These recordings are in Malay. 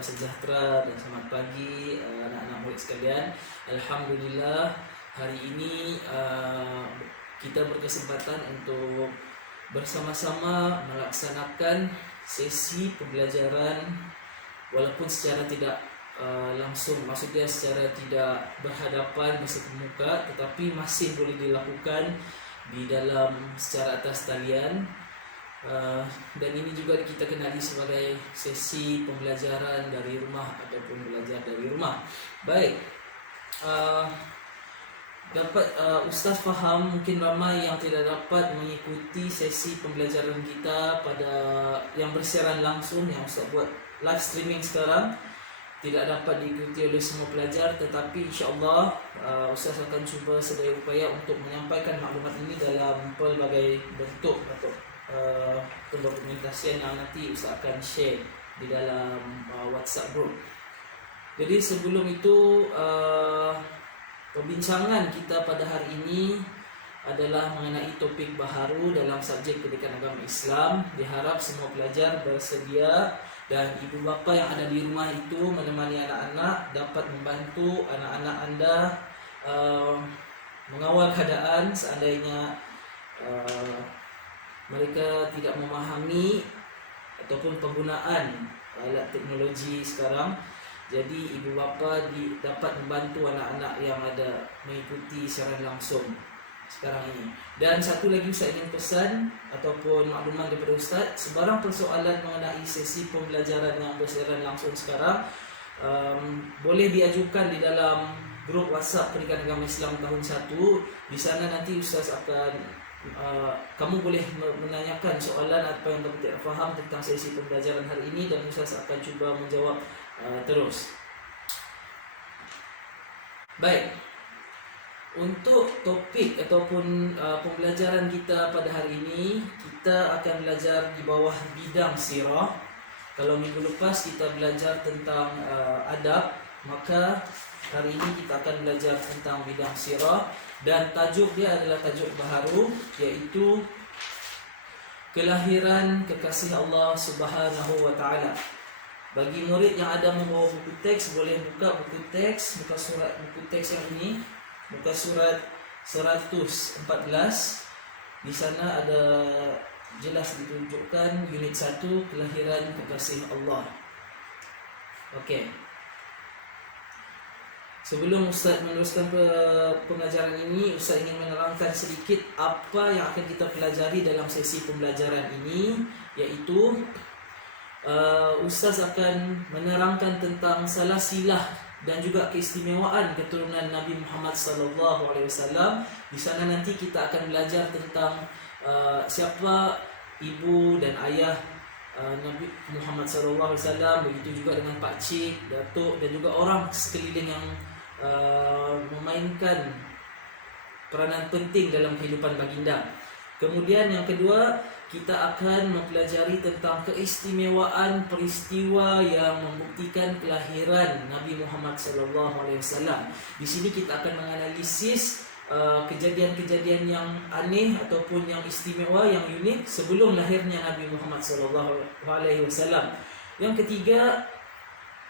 salam sejahtera dan selamat pagi anak-anak murid sekalian. Alhamdulillah, hari ini kita berkesempatan untuk bersama-sama melaksanakan sesi pembelajaran walaupun secara tidak langsung, maksudnya secara tidak berhadapan bersetemu muka, tetapi masih boleh dilakukan di dalam secara atas talian. Dan ini juga kita kenali sebagai sesi pembelajaran dari rumah ataupun belajar dari rumah. Baik, dapat Ustaz faham mungkin ramai yang tidak dapat mengikuti sesi pembelajaran kita pada yang bersiaran langsung yang Ustaz buat live streaming sekarang, tidak dapat diikuti oleh semua pelajar, tetapi insya-Allah Ustaz akan cuba sedaya upaya untuk menyampaikan maklumat ini dalam pelbagai bentuk atau dokumentasian yang nanti Ustaz akan share di dalam WhatsApp group. Jadi sebelum itu perbincangan kita pada hari ini adalah mengenai topik baharu dalam subjek pendidikan agama Islam. Diharap semua pelajar bersedia dan ibu bapa yang ada di rumah itu menemani anak-anak, dapat membantu anak-anak anda mengawal keadaan seandainya mereka tidak memahami ataupun penggunaan alat teknologi sekarang. Jadi ibu bapa dapat membantu anak-anak yang ada mengikuti siaran langsung sekarang ini. Dan satu lagi saya ingin pesan ataupun makluman daripada Ustaz, sebarang persoalan mengenai sesi pembelajaran yang bersiaran langsung sekarang boleh diajukan di dalam grup WhatsApp Pendidikan Agama Islam tahun 1. Di sana nanti Ustaz akan kamu boleh menanyakan soalan apa yang kamu tidak faham tentang sesi pembelajaran hari ini dan Ustaz akan cuba menjawab terus. Baik, untuk topik ataupun pembelajaran kita pada hari ini, kita akan belajar di bawah bidang sirah. Kalau minggu lepas kita belajar tentang adab, maka hari ini kita akan belajar tentang bidang sirah. Dan tajuk dia adalah tajuk baharu, iaitu kelahiran kekasih Allah Subhanahu wa taala. Bagi murid yang ada membawa buku teks, boleh buka buku teks, buka teks yang ini, buka surat 114. Di sana ada jelas ditunjukkan unit 1, kelahiran kekasih Allah. Okey. Sebelum Ustaz meneruskan pengajaran ini, Ustaz ingin menerangkan sedikit apa yang akan kita pelajari dalam sesi pembelajaran ini, iaitu Ustaz akan menerangkan tentang salasilah dan juga keistimewaan keturunan Nabi Muhammad SAW. Di sana nanti kita akan belajar tentang siapa ibu dan ayah Nabi Muhammad SAW, begitu juga dengan pak cik, datuk dan juga orang sekeliling yang memainkan peranan penting dalam kehidupan baginda. Kemudian yang kedua, kita akan mempelajari tentang keistimewaan peristiwa yang membuktikan kelahiran Nabi Muhammad SAW. Di sini kita akan menganalisis kejadian-kejadian yang aneh ataupun yang istimewa, yang unik sebelum lahirnya Nabi Muhammad SAW. Yang ketiga,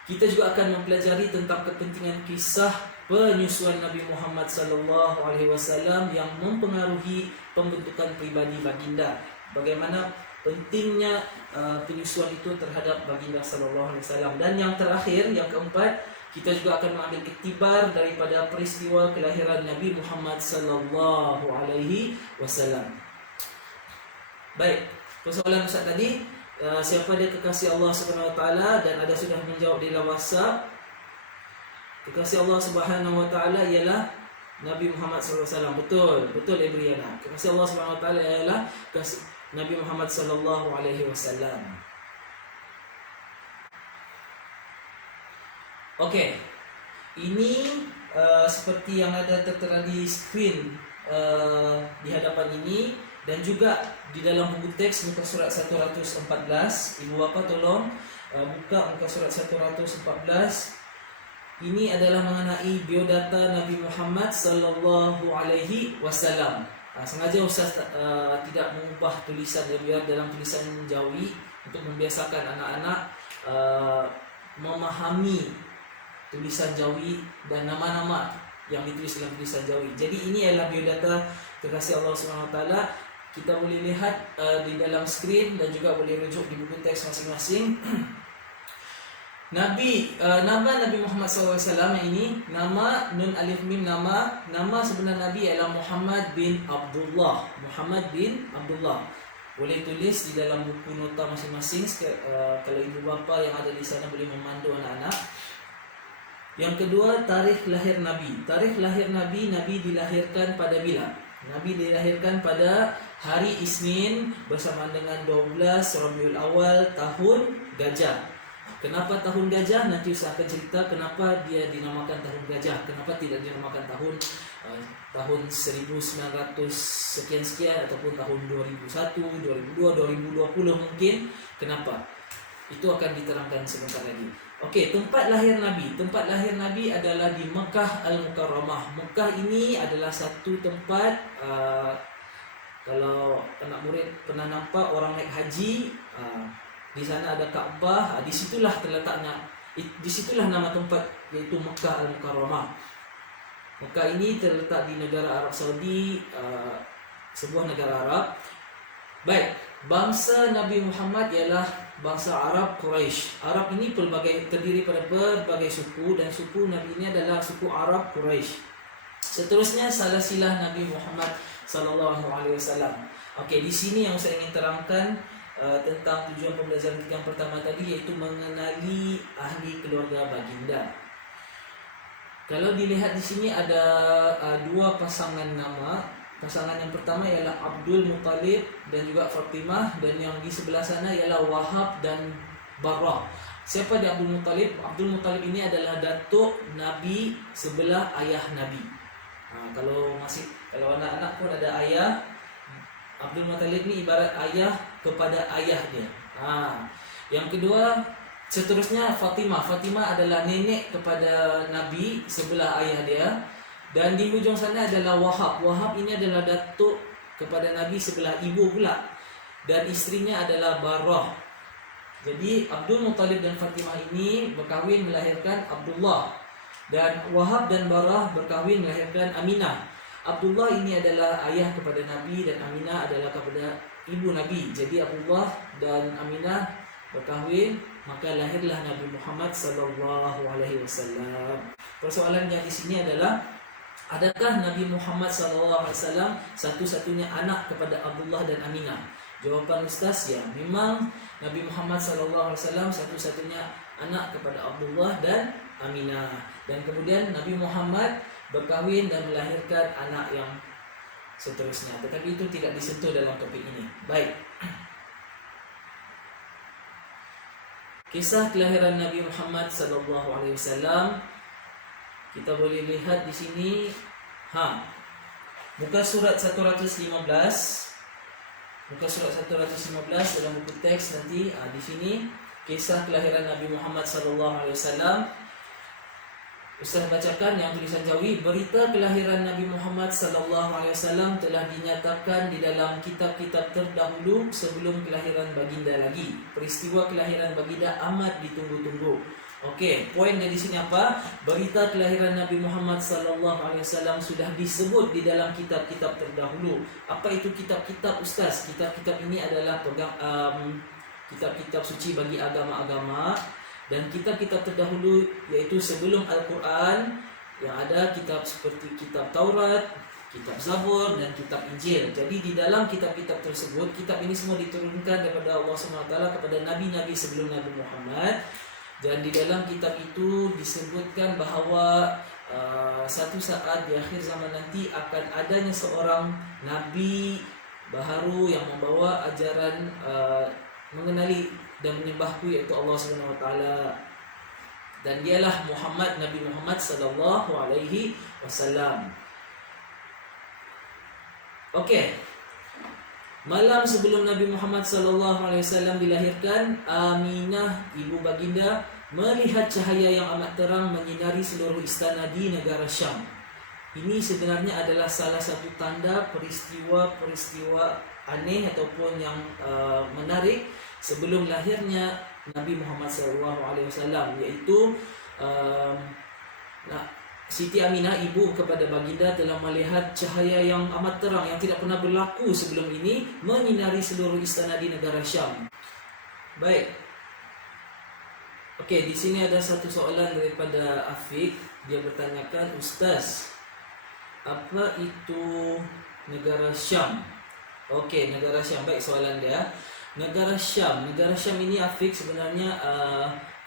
kita juga akan mempelajari tentang kepentingan kisah penyusuan Nabi Muhammad SAW yang mempengaruhi pembentukan pribadi baginda. Bagaimana pentingnya penyusuan itu terhadap baginda SAW. Dan yang terakhir, yang keempat, kita juga akan mengambil iktibar daripada peristiwa kelahiran Nabi Muhammad SAW. Baik, persoalan Ustaz tadi, siapa dia kekasih Allah Subhanahu Wa Taala, dan ada sudah menjawab di dalam WhatsApp. Kekasih Allah Subhanahu Wa Taala ialah Nabi Muhammad SAW. Betul Ibriana. Kekasih Allah Subhanahu Wa Taala ialah Nabi Muhammad SAW. Okey, ini seperti yang ada tertera di screen di hadapan ini, dan juga di dalam buku teks muka surat 114. Ibu bapa tolong buka muka surat 114. Ini adalah mengenai biodata Nabi Muhammad SAW. Sengaja Ustaz tidak mengubah tulisan, biar dalam tulisan Jawi untuk membiasakan anak-anak memahami tulisan Jawi dan nama-nama yang ditulis dalam tulisan Jawi. Jadi ini adalah biodata terkasih Allah SWT. Kita boleh lihat di dalam skrin dan juga boleh rujuk di buku teks masing-masing. Nama Nabi Muhammad SAW ini, nama nun alif mim, nama sebenar Nabi adalah Muhammad bin Abdullah. Muhammad bin Abdullah. Boleh tulis di dalam buku nota masing-masing. Kalau ibu bapa yang ada di sana boleh memandu anak-anak. Yang kedua, tarikh lahir Nabi. Tarikh lahir Nabi, Nabi dilahirkan pada bila? Nabi dilahirkan pada hari Isnin bersamaan dengan 12 Rabiul Awal tahun Gajah. Kenapa tahun Gajah? Nanti saya akan cerita kenapa dia dinamakan tahun Gajah. Kenapa tidak dinamakan tahun 1900 sekian-sekian ataupun tahun 2001, 2002, 2020 mungkin. Kenapa? Itu akan diterangkan sebentar lagi. Okey, tempat lahir Nabi. Tempat lahir Nabi adalah di Mekah Al-Mukarramah. Mekah ini adalah satu tempat, kalau anak murid pernah nampak orang naik haji, di sana ada Kaabah, disitulah terletaknya, disitulah nama tempat, iaitu Mekah Al-Mukarramah. Mekah ini terletak di negara Arab Saudi, sebuah negara Arab. Baik, bangsa Nabi Muhammad ialah bangsa Arab Quraisy. Arab ini terdiri pada berbagai suku, dan suku Nabi ini adalah suku Arab Quraisy. Seterusnya silsilah Nabi Muhammad SAW. Okey, di sini yang saya ingin terangkan tentang tujuan pembelajaran kita yang pertama tadi, iaitu mengenali ahli keluarga baginda. Kalau dilihat di sini ada dua pasangan nama. Pasangan yang pertama ialah Abdul Muttalib dan juga Fatimah, dan yang di sebelah sana ialah Wahab dan Barrah. Siapa dia Abdul Muttalib? Abdul Muttalib ini adalah datuk Nabi sebelah ayah Nabi. Kalau anak-anak pun ada ayah, Abdul Muttalib ni ibarat ayah kepada ayah dia. Yang kedua, seterusnya Fatimah. Fatimah adalah nenek kepada Nabi sebelah ayah dia. Dan di hujung sana adalah Wahab. Wahab ini adalah datuk kepada Nabi sebelah ibu pula. Dan isterinya adalah Barrah. Jadi Abdul Muttalib dan Fatimah ini berkahwin melahirkan Abdullah. Dan Wahab dan Barrah berkahwin melahirkan Aminah. Abdullah ini adalah ayah kepada Nabi dan Aminah adalah kepada ibu Nabi. Jadi Abdullah dan Aminah berkahwin, maka lahirlah Nabi Muhammad SAW. Persoalannya di sini adalah, adakah Nabi Muhammad SAW satu-satunya anak kepada Abdullah dan Aminah? Jawapan Ustaz, ya, memang Nabi Muhammad SAW satu-satunya anak kepada Abdullah dan Aminah. Dan kemudian Nabi Muhammad berkahwin dan melahirkan anak yang seterusnya. Tetapi itu tidak disentuh dalam topik ini. Baik. Kisah kelahiran Nabi Muhammad SAW. Kita boleh lihat di sini, muka surat 115. Muka surat 115 dalam buku teks nanti, di sini kisah kelahiran Nabi Muhammad SAW. Ustaz bacakan yang tulisan Jawi. Berita kelahiran Nabi Muhammad SAW telah dinyatakan di dalam kitab-kitab terdahulu sebelum kelahiran baginda lagi. Peristiwa kelahiran baginda amat ditunggu-tunggu. Okey, poin dari sini apa? Berita kelahiran Nabi Muhammad SAW sudah disebut di dalam kitab-kitab terdahulu. Apa itu kitab-kitab, Ustaz? Kitab-kitab ini adalah kitab-kitab suci bagi agama-agama. Dan kitab-kitab terdahulu iaitu sebelum Al-Quran, yang ada kitab seperti kitab Taurat, kitab Zabur dan kitab Injil. Jadi di dalam kitab-kitab tersebut, kitab ini semua diturunkan daripada Allah SWT kepada Nabi-Nabi sebelum Nabi Muhammad. Dan di dalam kitab itu disebutkan bahawa satu saat di akhir zaman nanti akan adanya seorang Nabi baharu yang membawa ajaran mengenali dan menyembahku, iaitu Allah SWT. Dan dialah Muhammad, Nabi Muhammad SAW. Okey. Malam sebelum Nabi Muhammad SAW dilahirkan, Aminah, ibu baginda, melihat cahaya yang amat terang menyinari seluruh istana di negara Syam. Ini sebenarnya adalah salah satu tanda peristiwa-peristiwa aneh ataupun yang menarik sebelum lahirnya Nabi Muhammad SAW, iaitu Siti Aminah, ibu kepada baginda, telah melihat cahaya yang amat terang yang tidak pernah berlaku sebelum ini menyinari seluruh istana di negara Syam. Baik. Okey, di sini ada satu soalan daripada Afiq. Dia bertanyakan, Ustaz, apa itu negara Syam? Okey, negara Syam. Baik, soalan dia. Negara Syam ini, Afiq, sebenarnya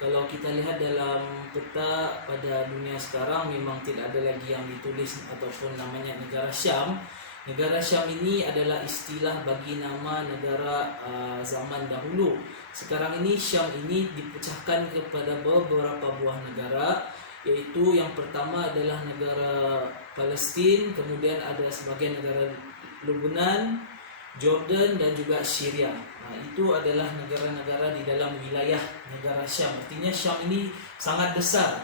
kalau kita lihat dalam peta pada dunia sekarang, memang tidak ada lagi yang ditulis ataupun namanya negara Syam. Negara Syam ini adalah istilah bagi nama negara zaman dahulu. Sekarang ini Syam ini dipecahkan kepada beberapa buah negara, iaitu yang pertama adalah negara Palestin, kemudian ada sebagian negara Lebanon, Jordan dan juga Syria. Itu adalah negara-negara di dalam wilayah negara Syam. Artinya Syam ini sangat besar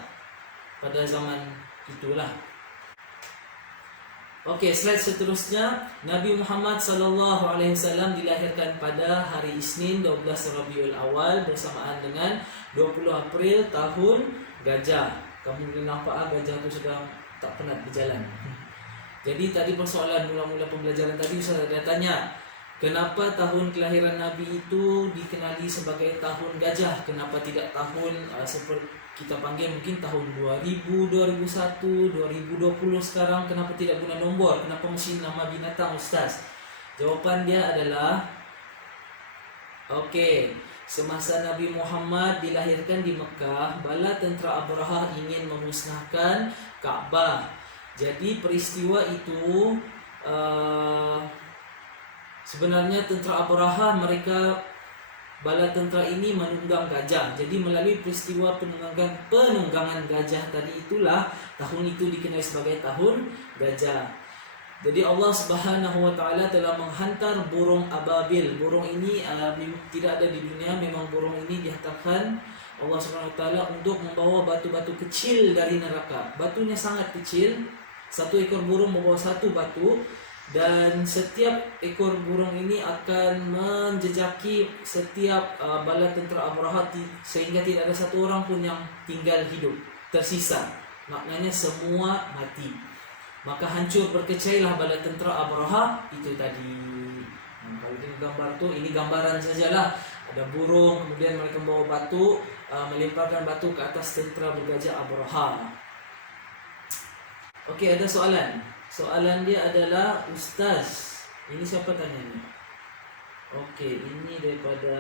pada zaman itulah. Okey, slide seterusnya. Nabi Muhammad SAW dilahirkan pada hari Isnin 12 Rabiul Awal bersamaan dengan 20 April tahun Gajah. Kamu boleh nampak gajah itu sedang tak penat berjalan. Jadi tadi persoalan mula-mula pembelajaran tadi saya dah tanya, kenapa tahun kelahiran Nabi itu dikenali sebagai tahun gajah? Kenapa tidak tahun seperti kita panggil mungkin tahun 2000, 2001, 2020 sekarang? Kenapa tidak guna nombor? Kenapa mesti nama binatang, Ustaz? Jawapan dia adalah, okey, semasa Nabi Muhammad dilahirkan di Mekah, bala tentera Abraha ingin memusnahkan Kaabah. Jadi peristiwa itu sebenarnya tentera Abraha, bala tentera ini menunggang gajah. Jadi melalui peristiwa penunggangan gajah tadi itulah tahun itu dikenal sebagai tahun gajah. Jadi Allah Subhanahu Wa Taala telah menghantar burung ababil. Burung ini tidak ada di dunia. Memang burung ini dihantarkan Allah Subhanahu Wa Taala untuk membawa batu-batu kecil dari neraka. Batunya sangat kecil. Satu ekor burung membawa satu batu. Dan setiap ekor burung ini akan menjejaki setiap bala tentera Abraha sehingga tidak ada satu orang pun yang tinggal hidup, tersisa. Maknanya semua mati. Maka hancur berkecailah bala tentera Abraha itu tadi. Kalau ini gambar tu, ini gambaran sajalah. Ada burung, kemudian mereka membawa batu, melemparkan batu ke atas tentera bergajah Abraha. Okey, ada soalan. Soalan dia adalah, Ustaz, ini siapa tanya ni? Okey, ini daripada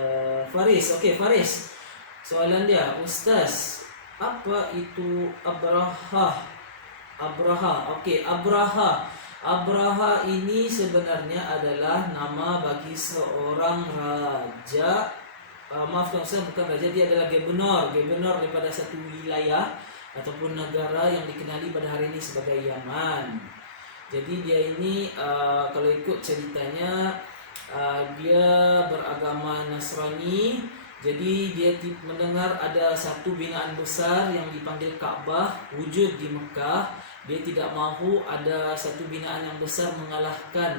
Faris. Okey, Faris. Soalan dia, Ustaz, apa itu Abraha? Okey, Abraha. Abraha ini sebenarnya adalah nama bagi seorang raja. Maafkan Ustaz, bukan raja, dia adalah gubernur. Gubernur daripada satu wilayah ataupun negara yang dikenali pada hari ini sebagai Yaman. Jadi dia ini kalau ikut ceritanya dia beragama Nasrani. Jadi dia mendengar ada satu binaan besar yang dipanggil Kaabah wujud di Mekah. Dia tidak mahu ada satu binaan yang besar mengalahkan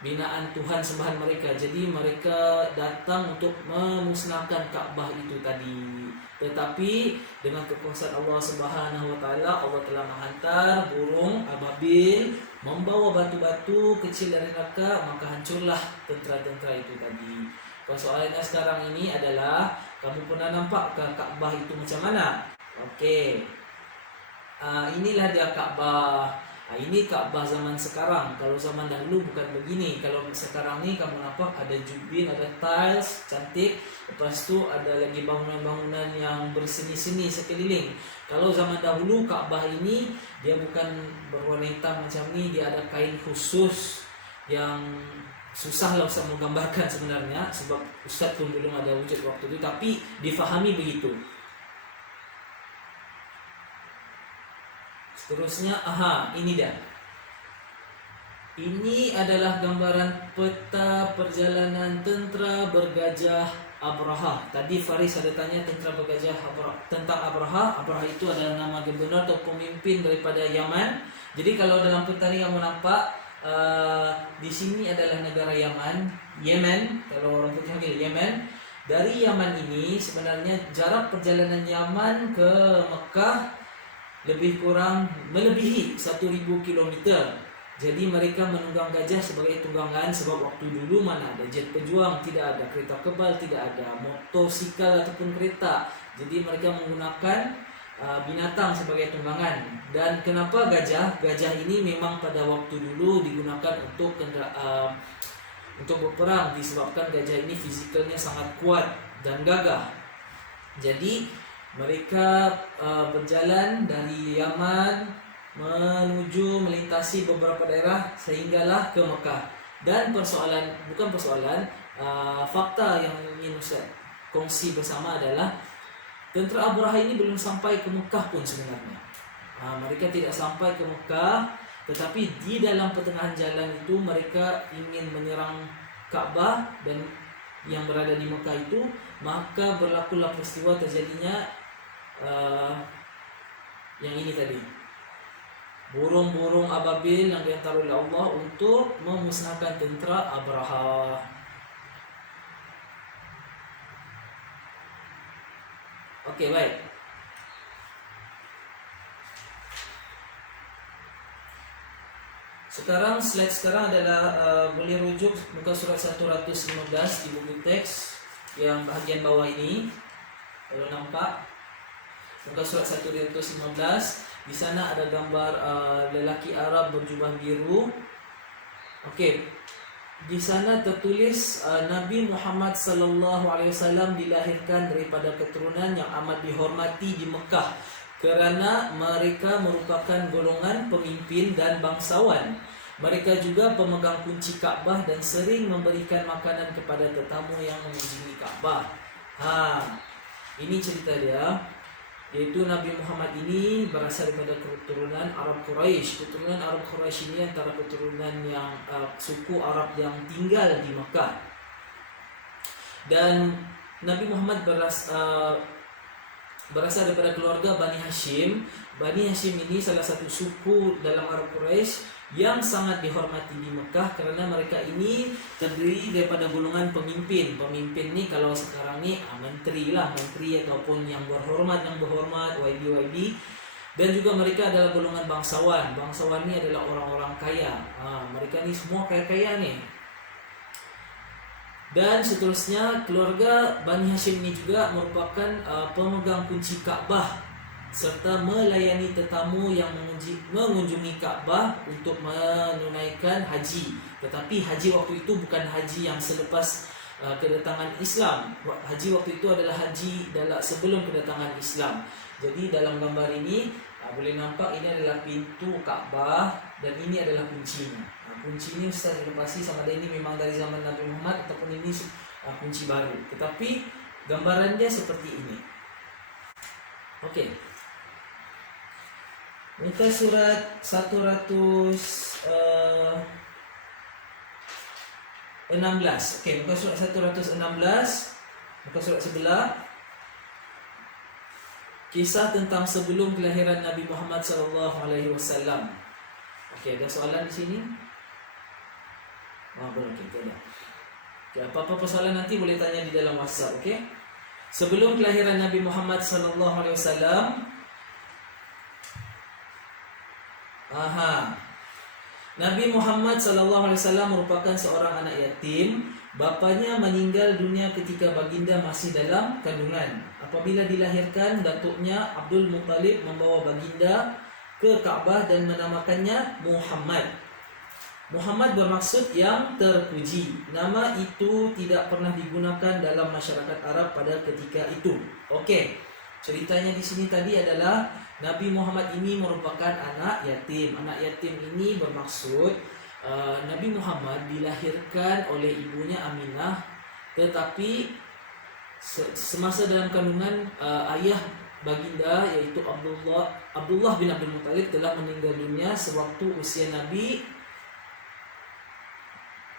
binaan Tuhan sembahan mereka. Jadi mereka datang untuk memusnahkan Kaabah itu tadi. Tetapi dengan kekuasaan Allah Subhanahu Wa Taala, Allah telah menghantar burung ababil membawa batu-batu kecil dari neraka, maka hancurlah tentera-tentera itu tadi. Persoalannya sekarang ini adalah, kamu pernah nampak ke Kaabah itu macam mana? Okey. Inilah dia Kaabah. Ini Kaabah zaman sekarang. Kalau zaman dahulu bukan begini. Kalau sekarang ni kamu nampak ada jubin, ada tiles cantik. Lepas tu ada lagi bangunan-bangunan yang berseni-seni sekeliling. Kalau zaman dahulu Kaabah ini dia bukan berwarna hitam macam ni. Dia ada kain khusus yang susahlah Ustaz menggambarkan sebenarnya, sebab Ustaz pun belum ada wujud waktu itu, tapi difahami begitu. Seterusnya, ini dia. Ini adalah gambaran peta perjalanan tentera bergajah Abraha. Tadi Faris ada tanya tentera bergajah tentang Abraha. Abraha itu adalah nama gubernur atau pemimpin daripada Yaman. Jadi kalau dalam peta ni kamu nampak, di sini adalah negara Yaman, Yemen. Kalau orang putih panggil Yemen. Dari Yaman ini sebenarnya jarak perjalanan Yaman ke Mekah lebih kurang melebihi 1.000 kilometer. Jadi mereka menunggang gajah sebagai tunggangan sebab waktu dulu mana ada jet pejuang, tidak ada kereta kebal, tidak ada motosikal ataupun kereta. Jadi mereka menggunakan binatang sebagai tunggangan. Dan kenapa gajah? Gajah ini memang pada waktu dulu digunakan untuk untuk berperang disebabkan gajah ini fizikalnya sangat kuat dan gagah. Jadi mereka berjalan dari Yaman menuju melintasi beberapa daerah sehinggalah ke Mekah. Dan fakta yang ingin Ustaz kongsi bersama adalah tentera Abraha ini belum sampai ke Mekah pun sebenarnya. Mereka tidak sampai ke Mekah, tetapi di dalam pertengahan jalan itu mereka ingin menyerang Ka'bah dan yang berada di Mekah itu, maka berlakulah peristiwa terjadinya yang ini tadi. Burung-burung ababil yang dihantar oleh Allah untuk memusnahkan tentera Abraha. Okey, baik. Slide sekarang adalah boleh rujuk muka surat 115 di buku teks yang bahagian bawah ini. Kalau nampak muka surat 115, di sana ada gambar lelaki Arab berjubah biru. Okey. Di sana tertulis Nabi Muhammad sallallahu alaihi wasallam dilahirkan daripada keturunan yang amat dihormati di Mekah kerana mereka merupakan golongan pemimpin dan bangsawan. Mereka juga pemegang kunci Kaabah dan sering memberikan makanan kepada tetamu yang mengunjungi Kaabah. Ini cerita dia, yaitu Nabi Muhammad ini berasal daripada keturunan Arab Quraisy. Keturunan Arab Quraisy ini antara keturunan yang suku Arab yang tinggal di Mekah. Dan Nabi Muhammad berasal daripada keluarga Bani Hashim. Bani Hashim ini salah satu suku dalam Arab Quraisy yang sangat dihormati di Mekah kerana mereka ini terdiri daripada golongan pemimpin. Pemimpin ni kalau sekarang ni menteri ataupun yang berhormat, YB. Dan juga mereka adalah golongan bangsawan. Bangsawan ni adalah orang-orang kaya. Mereka ni semua kaya-kaya ni. Dan seterusnya keluarga Bani Hashim ini juga merupakan pemegang kunci Kaabah serta melayani tetamu yang mengunjungi Kaabah untuk menunaikan haji. Tetapi haji waktu itu bukan haji yang selepas kedatangan Islam. Haji waktu itu adalah haji sebelum kedatangan Islam. Jadi dalam gambar ini boleh nampak ini adalah pintu Kaabah dan ini adalah kuncinya. Kunci ini Ustaz lepasi sama ada ini memang dari zaman Nabi Muhammad ataupun ini kunci baru. Tetapi gambaran dia seperti ini. Okey. Muka surat 116. Okey, muka surat 116. Muka surat sebelah. Kisah tentang sebelum kelahiran Nabi Muhammad sallallahu alaihi wasallam. Okey, ada soalan di sini? Boleh kita ada. Okay, apa-apa persoalan nanti boleh tanya di dalam WhatsApp, okey? Sebelum kelahiran Nabi Muhammad sallallahu alaihi wasallam, Nabi Muhammad sallallahu alaihi wasallam merupakan seorang anak yatim. Bapanya meninggal dunia ketika baginda masih dalam kandungan. Apabila dilahirkan, datuknya Abdul Muttalib membawa baginda ke Kaabah dan menamakannya Muhammad. Muhammad bermaksud yang terpuji. Nama itu tidak pernah digunakan dalam masyarakat Arab pada ketika itu. Okey. Ceritanya di sini tadi adalah Nabi Muhammad ini merupakan anak yatim. Anak yatim ini bermaksud Nabi Muhammad dilahirkan oleh ibunya Aminah, tetapi semasa dalam kandungan ayah baginda iaitu Abdullah bin Abdul Muttalib telah meninggal dunia sewaktu usia Nabi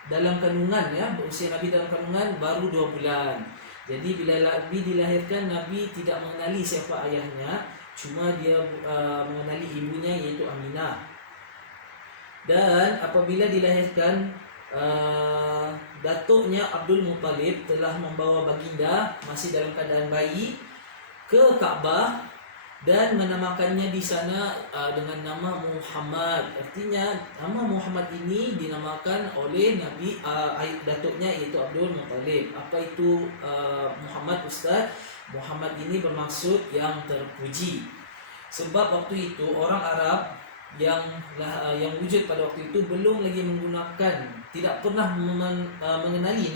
dalam kandungan, usia Nabi dalam kandungan baru 2 bulan. Jadi bila Nabi dilahirkan, Nabi tidak mengenali siapa ayahnya, cuma dia mengenali ibunya iaitu Aminah. Dan apabila dilahirkan, datuknya Abdul Muttalib telah membawa baginda masih dalam keadaan bayi ke Ka'bah dan menamakannya di sana dengan nama Muhammad. Artinya nama Muhammad ini dinamakan oleh Nabi datuknya yaitu Abdul Muttalib. Apa itu Muhammad, Ustaz? Muhammad ini bermaksud yang terpuji. Sebab waktu itu orang Arab yang wujud pada waktu itu belum lagi menggunakan, tidak pernah mengenali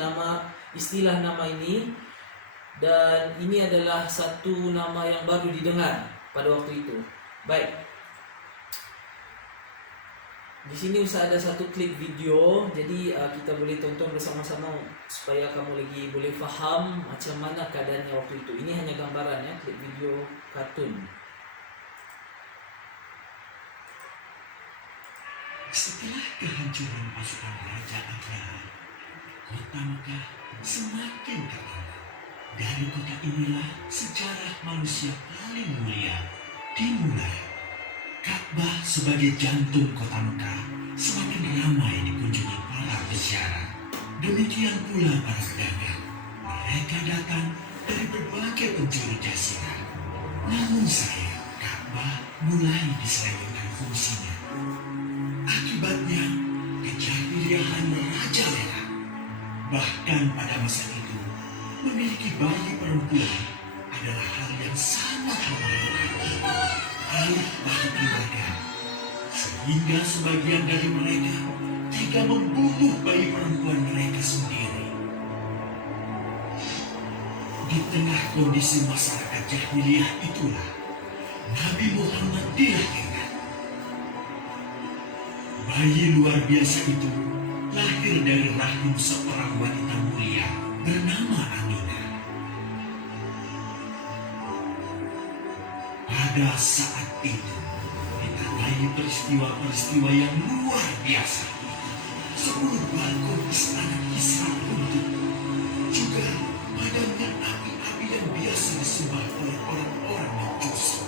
istilah nama ini, dan ini adalah satu nama yang baru didengar pada waktu itu. Baik. Di sini Ustaz ada satu klip video, jadi kita boleh tonton bersama-sama supaya kamu lagi boleh faham macam mana keadaannya waktu itu. Ini hanya gambaran ya, klip video kartun. Setelah kehancuran pasukan Raja Abraha, kota Mekah semakin terkenal. Dari kota inilah sejarah manusia paling mulia dimulai. Ka'bah sebagai jantung kota Mekah semakin ramai dikunjungi para peziarah. Demikian pula para pedagang. Mereka datang dari berbagai penjuru jazirah. Namun sayang, Ka'bah mulai diselewengkan fungsinya. Akibatnya, kejahiliahan merajalela. Bahkan pada masa itu, memiliki bayi perempuan adalah hal yang sangat mengerikan. Hal bagi keluarga. Sehingga sebagian dari mereka tega membunuh bayi perempuan mereka sendiri. Di tengah kondisi masyarakat jahiliyah itulah, Nabi Muhammad dilahirkan. Bayi luar biasa itu lahir dari rahim seorang wanita mulia bernama Aminah. Pada saat itu, ditandai peristiwa-peristiwa yang luar biasa. 10 balkon istana Kisra runtuh. Juga padamnya api-api yang biasa disembah oleh orang-orang Majusi.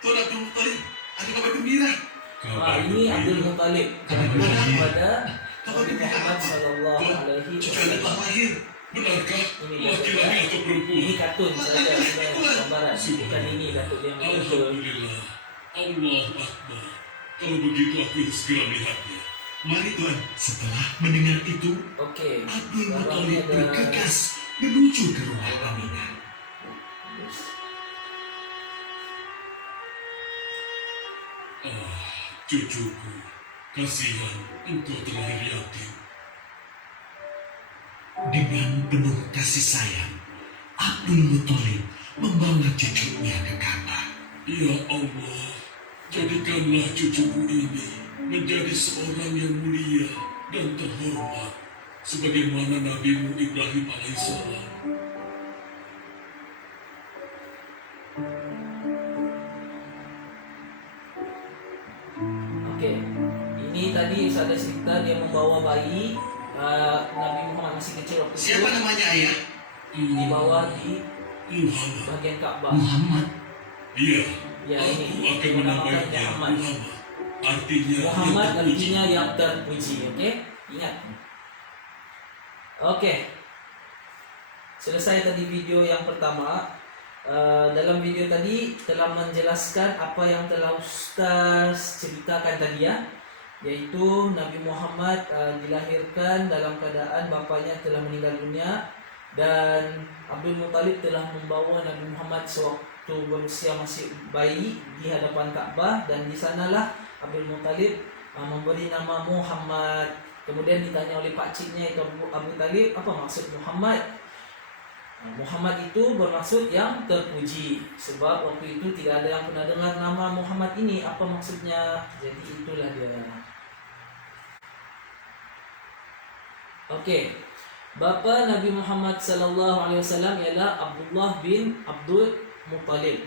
Tuan Abdul Muttalib, ada kabar gembira. Ini Abdul Muttalib kepada Nabi Muhammad Sallallahu Alaihi Wasallam. Telah lahir. Benarkah laki-laki atau perempuan? Ini kartun saja, gambaran. Bukan ini datuk dia. Alhamdulillah. Allahu Akbar. Kalau begitu aku harus segera melihatnya. Mari Tuan. Setelah mendengar itu, Abdul Muttalib bergegas menuju ke rumah Aminah. Cucuku, kasihan engkau terlahir yatim. Dengan penuh kasih sayang, Abdul Muttalib membawa cucunya ke Ka'bah. Ya Allah, jadikanlah cucuku ini menjadi seorang yang mulia dan terhormat, sebagaimana Nabi-Mu Ibrahim alaihissalam. Ini tadi ada cerita dia membawa bayi. Nabi Muhammad masih kecil waktu itu. Siapa namanya ayah? Dibawa di bagian Ka'bah. Muhammad. Iya. Ya, ini aku akan menamainya Muhammad. Artinya yang terpuji. Oke? Ingat. Oke. Selesai tadi video yang pertama. Dalam video tadi telah menjelaskan apa yang telah Ustaz ceritakan tadi ya, yaitu Nabi Muhammad dilahirkan dalam keadaan bapaknya telah meninggal dunia, dan Abdul Muttalib telah membawa Nabi Muhammad sewaktu berusia masih bayi di hadapan Ka'bah, dan di sanalah Abdul Muttalib memberi nama Muhammad. Kemudian ditanya oleh pakciknya yaitu Abu Talib, apa maksud Muhammad? Muhammad itu bermaksud yang terpuji. Sebab waktu itu tidak ada yang pernah dengar nama Muhammad ini, apa maksudnya. Jadi itulah dia. Oke. Bapa Nabi Muhammad sallallahu alaihi wasallam ialah Abdullah bin Abdul Muttalib.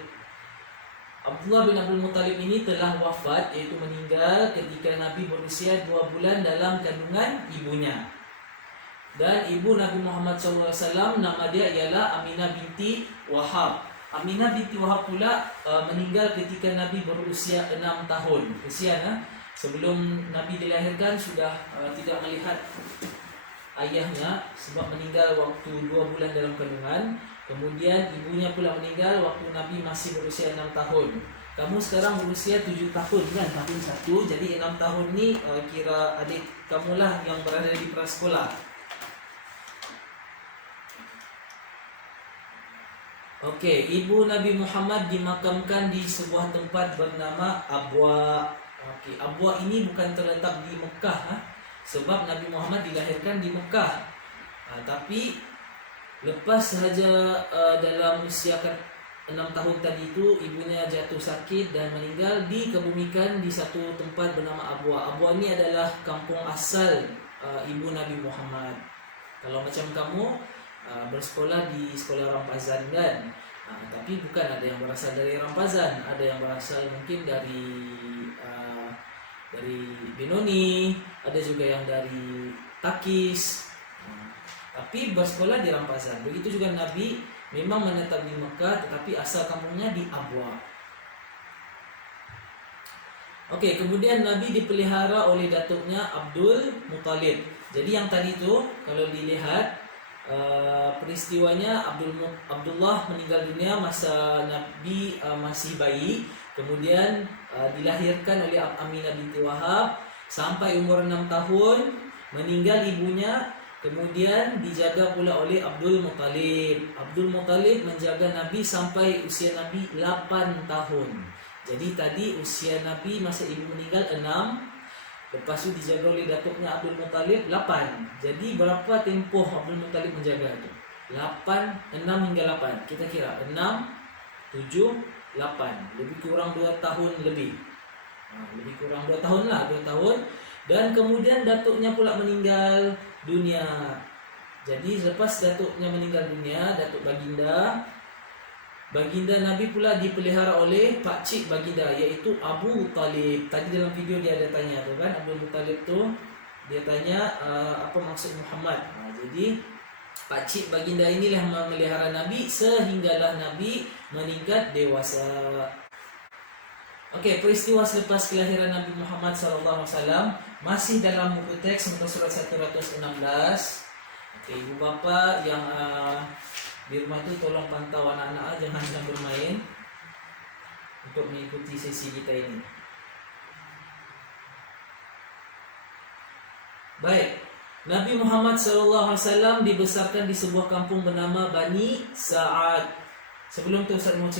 Abdullah bin Abdul Muttalib ini telah wafat, iaitu meninggal ketika Nabi berusia 2 bulan dalam kandungan ibunya. Dan ibu Nabi Muhammad SAW nama dia ialah Aminah binti Wahab. Aminah binti Wahab pula meninggal ketika Nabi berusia 6 tahun. Kesian, sebelum Nabi dilahirkan sudah tidak melihat ayahnya sebab meninggal waktu 2 bulan dalam kandungan. Kemudian ibunya pula meninggal waktu Nabi masih berusia 6 tahun. Kamu sekarang berusia 7 tahun kan, tahun 1. Jadi 6 tahun ni kira adik kamulah yang berada di prasekolah. Okey, ibu Nabi Muhammad dimakamkan di sebuah tempat bernama Abwa. Okey, Abwa ini bukan terletak di Mekah, sebab Nabi Muhammad dilahirkan di Mekah. Tapi lepas sahaja dalam usia 6 tahun tadi itu, ibunya jatuh sakit dan meninggal, dikebumikan di satu tempat bernama Abwa. Abwa ini adalah kampung asal ibu Nabi Muhammad. Kalau macam kamu bersekolah di sekolah Rampazan kan, tapi bukan ada yang berasal dari Rampazan, ada yang berasal mungkin dari Benoni, ada juga yang dari Takis, tapi bersekolah di Rampazan. Begitu juga Nabi memang menetap di Mekah, tetapi asal kampungnya di Abwa. Okey, kemudian Nabi dipelihara oleh datuknya Abdul Muttalib. Jadi yang tadi tu kalau dilihat peristiwanya, Abdullah meninggal dunia masa Nabi masih bayi. Kemudian dilahirkan oleh Aminah binti Wahab sampai umur 6 tahun, meninggal ibunya. Kemudian dijaga pula oleh Abdul Muttalib. Abdul Muttalib menjaga Nabi sampai usia Nabi 8 tahun. Jadi tadi usia Nabi masa ibu meninggal 6, lepas itu dijaga oleh datuknya Abdul Muttalib 8. Jadi berapa tempoh Abdul Muttalib menjaga itu? 8, 6 hingga 8. Kita kira 6, 7, 8. Lebih kurang 2 tahun lebih. Lebih kurang 2 tahun lah, 2 tahun. Dan kemudian datuknya pula meninggal dunia. Jadi lepas datuknya meninggal dunia, datuk Baginda Nabi pula dipelihara oleh pakcik baginda, iaitu Abu Talib. Tadi dalam video dia ada tanya tu kan, Abu Talib tu dia tanya apa maksud Muhammad. Jadi pakcik baginda inilah yang memelihara Nabi sehinggalah Nabi meningkat dewasa. Okey, peristiwa selepas kelahiran Nabi Muhammad SAW masih dalam buku teks muka surat 116. Okey, ibu bapa yang di rumah tu tolong pantau anak-anak, jangan bermain untuk mengikuti sesi kita ini. Baik, Nabi Muhammad SAW dibesarkan di sebuah kampung bernama Bani Sa'ad. Sebelum tu saya mau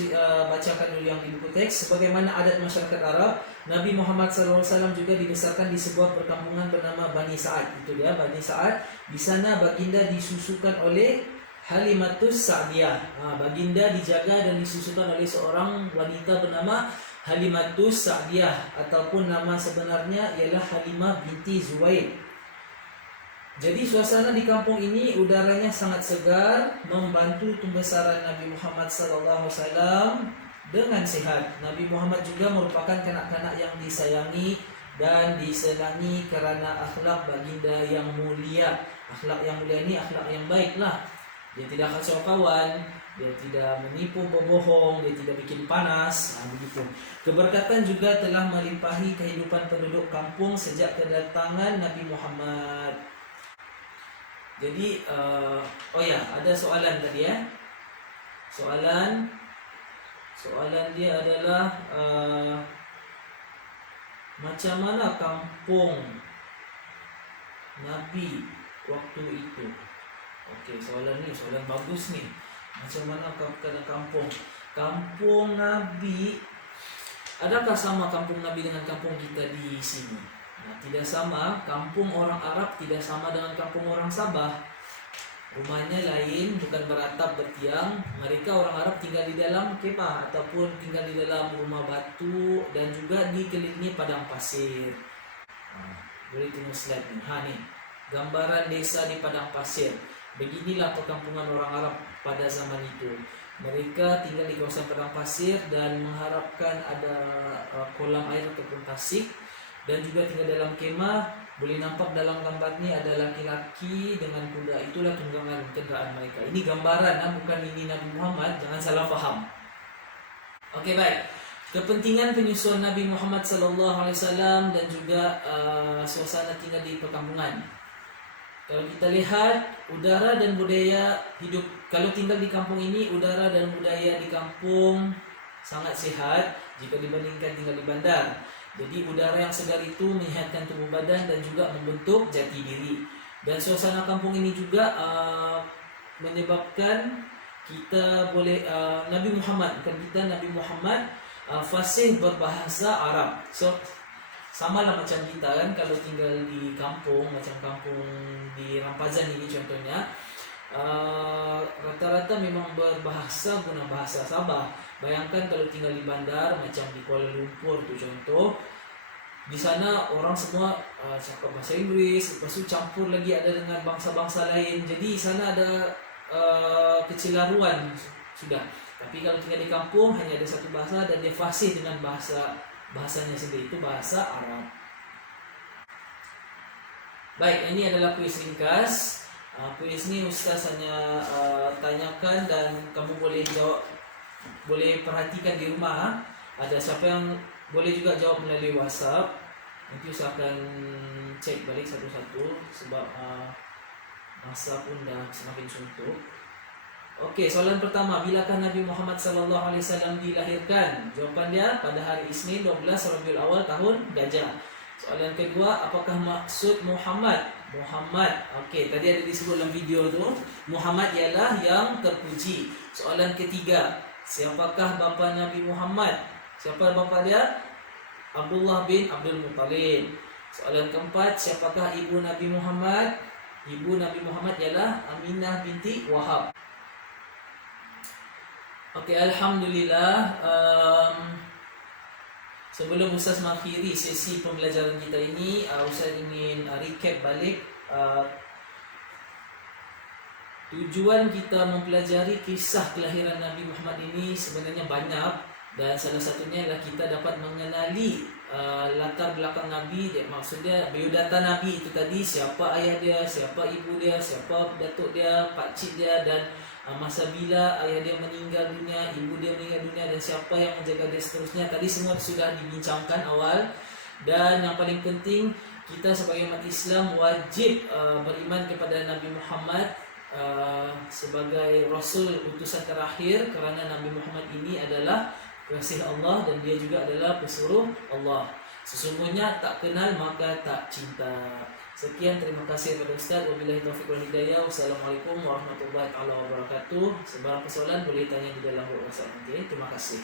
bacakan dulu yang di buku teks. Sebagaimana adat masyarakat Arab, Nabi Muhammad SAW juga dibesarkan di sebuah perkampungan bernama Bani Sa'ad. Itu dia, Bani Sa'ad. Di sana baginda disusukan oleh Halimatus Sa'diyah. Baginda dijaga dan disusukan oleh seorang wanita bernama Halimatus Sa'diyah, ataupun nama sebenarnya ialah Halimah binti Zuwaid. Jadi suasana di kampung ini udaranya sangat segar, membantu pembesaran Nabi Muhammad SAW dengan sehat. Nabi Muhammad juga merupakan kanak-kanak yang disayangi dan disenangi kerana akhlak baginda yang mulia. Akhlak yang mulia ini akhlak yang baiklah. Dia tidak kacau kawan, dia tidak menipu, berbohong, dia tidak bikin panas, begitu. Keberkatan juga telah melimpahi kehidupan penduduk kampung sejak kedatangan Nabi Muhammad. Jadi, ada soalan tadi ya. Soalan dia adalah macam mana kampung Nabi waktu itu? Okey, soalan bagus ni. Macam mana kampung Nabi? Adakah sama kampung Nabi dengan kampung kita di sini? Tidak sama. Kampung orang Arab tidak sama dengan kampung orang Sabah. Rumahnya lain, bukan beratap bertiang. Mereka orang Arab tinggal di dalam kemah ataupun tinggal di dalam rumah batu dan juga dikelilingi padang pasir. Boleh tengok slide ni. Ni gambaran desa di padang pasir. Beginilah perkampungan orang Arab pada zaman itu. Mereka tinggal di kawasan padang pasir dan mengharapkan ada kolam air ataupun tasik, dan juga tinggal dalam kemah. Boleh nampak dalam gambar ni ada laki-laki dengan kuda. Itulah tunggangan kenderaan mereka. Ini gambaran, bukan ini Nabi Muhammad, jangan salah faham. Okey, baik. Kepentingan penyusuan Nabi Muhammad sallallahu alaihi wasallam dan juga suasana tinggal di perkampungan. Kalau kita lihat udara dan budaya hidup, kalau tinggal di kampung ini, udara dan budaya di kampung sangat sihat jika dibandingkan tinggal di bandar. Jadi udara yang segar itu menyehatkan tubuh badan dan juga membentuk jati diri. Dan suasana kampung ini juga menyebabkan kita boleh Nabi Muhammad fasih berbahasa Arab. So sama lah macam kita kan, kalau tinggal di kampung, macam kampung di Rampazan ini contohnya, rata-rata memang berbahasa guna bahasa Sabah. Bayangkan kalau tinggal di bandar macam di Kuala Lumpur tu contoh, di sana orang semua cakap bahasa Inggris, lepas tu campur lagi ada dengan bangsa-bangsa lain. Jadi di sana ada kecelaruan sudah. Tapi kalau tinggal di kampung hanya ada satu bahasa dan dia fasih dengan bahasanya sendiri, itu bahasa Arab. Baik, ini adalah kuis ringkas. Kuis ni Ustaz hanya tanyakan dan kamu boleh jawab, boleh perhatikan di rumah. Ada siapa yang boleh juga jawab melalui WhatsApp. Nanti Ustaz akan cek balik satu-satu sebab masa pun dah semakin suntuk. Okey, soalan pertama, bilakah Nabi Muhammad sallallahu alaihi wasallam dilahirkan? Jawapan dia pada hari Isnin 12 Rabiul Awal tahun Gajah. Soalan kedua, apakah maksud Muhammad? Okey, tadi ada disebut dalam video tu, Muhammad ialah yang terpuji. Soalan ketiga, siapakah bapa Nabi Muhammad? Siapa bapa dia? Abdullah bin Abdul Muttalib. Soalan keempat, siapakah ibu Nabi Muhammad? Ibu Nabi Muhammad ialah Aminah binti Wahab. Okey, alhamdulillah. Sebelum Ustaz mengakhiri sesi pembelajaran kita ini, Ustaz ingin recap balik tujuan kita mempelajari kisah kelahiran Nabi Muhammad ini sebenarnya banyak, dan salah satunya adalah kita dapat mengenali latar belakang Nabi. Maksudnya biodata Nabi itu tadi, siapa ayah dia, siapa ibu dia, siapa datuk dia, pakcik dia, dan masa bila ayah dia meninggal dunia, ibu dia meninggal dunia, dan siapa yang menjaga dia seterusnya. Tadi semua sudah dibincangkan awal. Dan yang paling penting, kita sebagai umat Islam wajib beriman kepada Nabi Muhammad sebagai Rasul utusan terakhir, kerana Nabi Muhammad ini adalah kasih Allah dan dia juga adalah pesuruh Allah. Sesungguhnya tak kenal maka tak cinta. Sekian, terima kasih kepada Ustaz. Wabillahi taufiq wal hidayah. Wassalamualaikum warahmatullahi wabarakatuh. Sebarang persoalan boleh tanya di dalam WhatsApp nanti. Terima kasih.